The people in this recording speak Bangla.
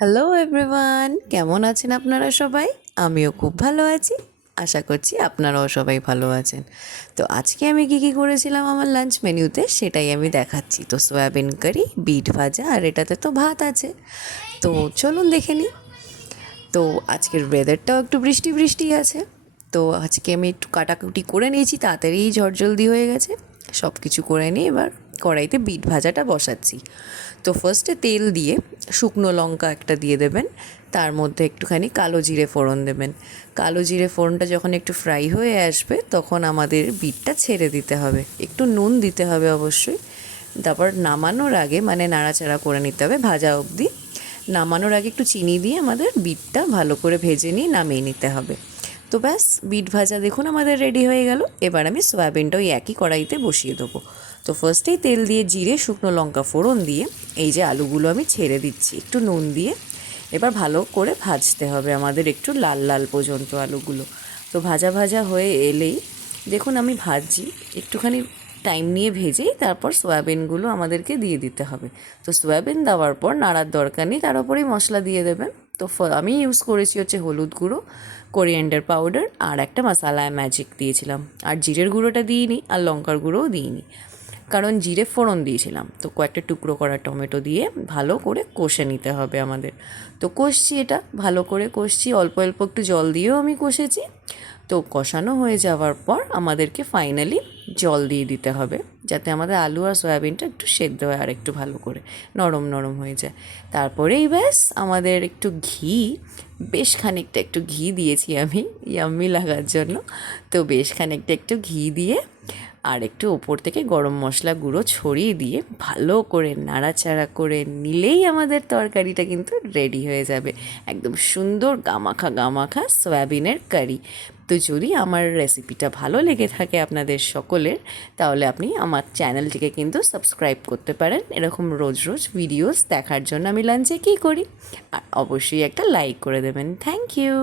হ্যালো এভরিওয়ান, কেমন আছেন আপনারা সবাই? আমিও খুব ভালো আছি। আশা করছি আপনারাও সবাই ভালো আছেন। তো আজকে আমি কী করেছিলাম আমার লাঞ্চ মেনুতে সেটাই আমি দেখাচ্ছি। তো সয়াবিন কারি, বিট ভাজা আর এটাতে তো ভাত আছে। তো চলুন দেখে নিই। তো আজকের ওয়েদারটাও একটু বৃষ্টি বৃষ্টি আছে। তো আজকে আমি একটু কাটাকুটি করে নিয়েছি, তাড়াতাড়ি ঝটজলদি হয়ে গেছে। সব কিছু করে নিয়ে এবার কড়াইতে বিট ভাজাটা বসাচ্ছি। তো ফার্স্টে তেল দিয়ে শুকনো লঙ্কা একটা দিয়ে দেবেন, তার মধ্যে একটুখানি কালো জিরে ফোড়ন দেবেন। কালো জিরে ফোড়নটা যখন একটু ফ্রাই হয়ে আসবে তখন আমাদের বিটটা ছেড়ে দিতে হবে, একটু নুন দিতে হবে অবশ্যই। তারপর নামানোর আগে মানে নাড়াচাড়া করে নিতে হবে ভাজা অবধি। নামানোর আগে একটু চিনি দিয়ে আমাদের বিটটা ভালো করে ভেজে নিয়ে নামিয়ে নিতে হবে। তো ব্যাস, বিট ভাজা দেখুন আমাদের রেডি হয়ে গেল। এবার আমি সয়াবিনটা ওই একই কড়াইতে বসিয়ে দেবো। তো ফার্স্টেই তেল দিয়ে জিরে শুকনো লঙ্কা ফোড়ন দিয়ে এই যে আলুগুলো আমি ছেড়ে দিচ্ছি একটু নুন দিয়ে। এবার ভালো করে ভাজতে হবে আমাদের একটু লাল লাল পর্যন্ত আলুগুলো। তো ভাজা ভাজা হয়ে এলেই দেখুন আমি ভাজছি, একটুখানি টাইম নিয়ে ভেজেই তারপর সয়াবিনগুলো আমাদেরকে দিয়ে দিতে হবে। তো সয়াবিন দেওয়ার পর নাড়ার দরকার নেই, তার উপরেই মশলা দিয়ে দেবেন। তো আমি ইউজ করেছি হচ্ছে হলুদ গুঁড়ো, কোরিয়েন্ডার পাউডার আর একটা মশালা ম্যাজিক দিয়েছিলাম। আর জিরের গুঁড়োটা দিইনি আর লঙ্কার গুঁড়োও দিইনি, কারণ জিরে ফোড়ন দিয়েছিলাম। তো কয়েকটা টুকরো করা টমেটো দিয়ে ভালো করে কষে নিতে হবে আমাদের। তো কষছি, এটা ভালো করে কষছি, অল্প অল্প একটু জল দিয়েও আমি কষেছি। তো কষানো হয়ে যাওয়ার পর আমাদেরকে ফাইনালি জল দিয়ে দিতে হবে, যাতে আমাদের আলু আর সয়াবিনটা একটু সেদ্ধ হয় আর একটু ভালো করে নরম নরম হয়ে যায়। তারপরেই ব্যাস আমাদের একটু ঘি, বেশ খানিকটা একটু ঘি দিয়েছি আমি ইয়াম্মি লাগার জন্য। তো বেশ খানিকটা একটু ঘি দিয়ে আর একটু ওপর থেকে গরম মশলা গুঁড়ো ছড়িয়ে দিয়ে ভালো করে নাড়াচাড়া করে নিলেই আমাদের তরকারিটা কিন্তু রেডি হয়ে যাবে। একদম সুন্দর গামাখা গামাখা সয়াবিনের কারি। তো যদি আমার রেসিপিটা ভালো লেগে থাকে আপনাদের সকলের, তাহলে আপনি আমার চ্যানেলটিকে কিন্তু সাবস্ক্রাইব করতে পারেন এরকম রোজ রোজ ভিডিওস দেখার জন্য আমি লাঞ্চে কী করি। আর অবশ্যই একটা লাইক করে দেবেন। Thank you.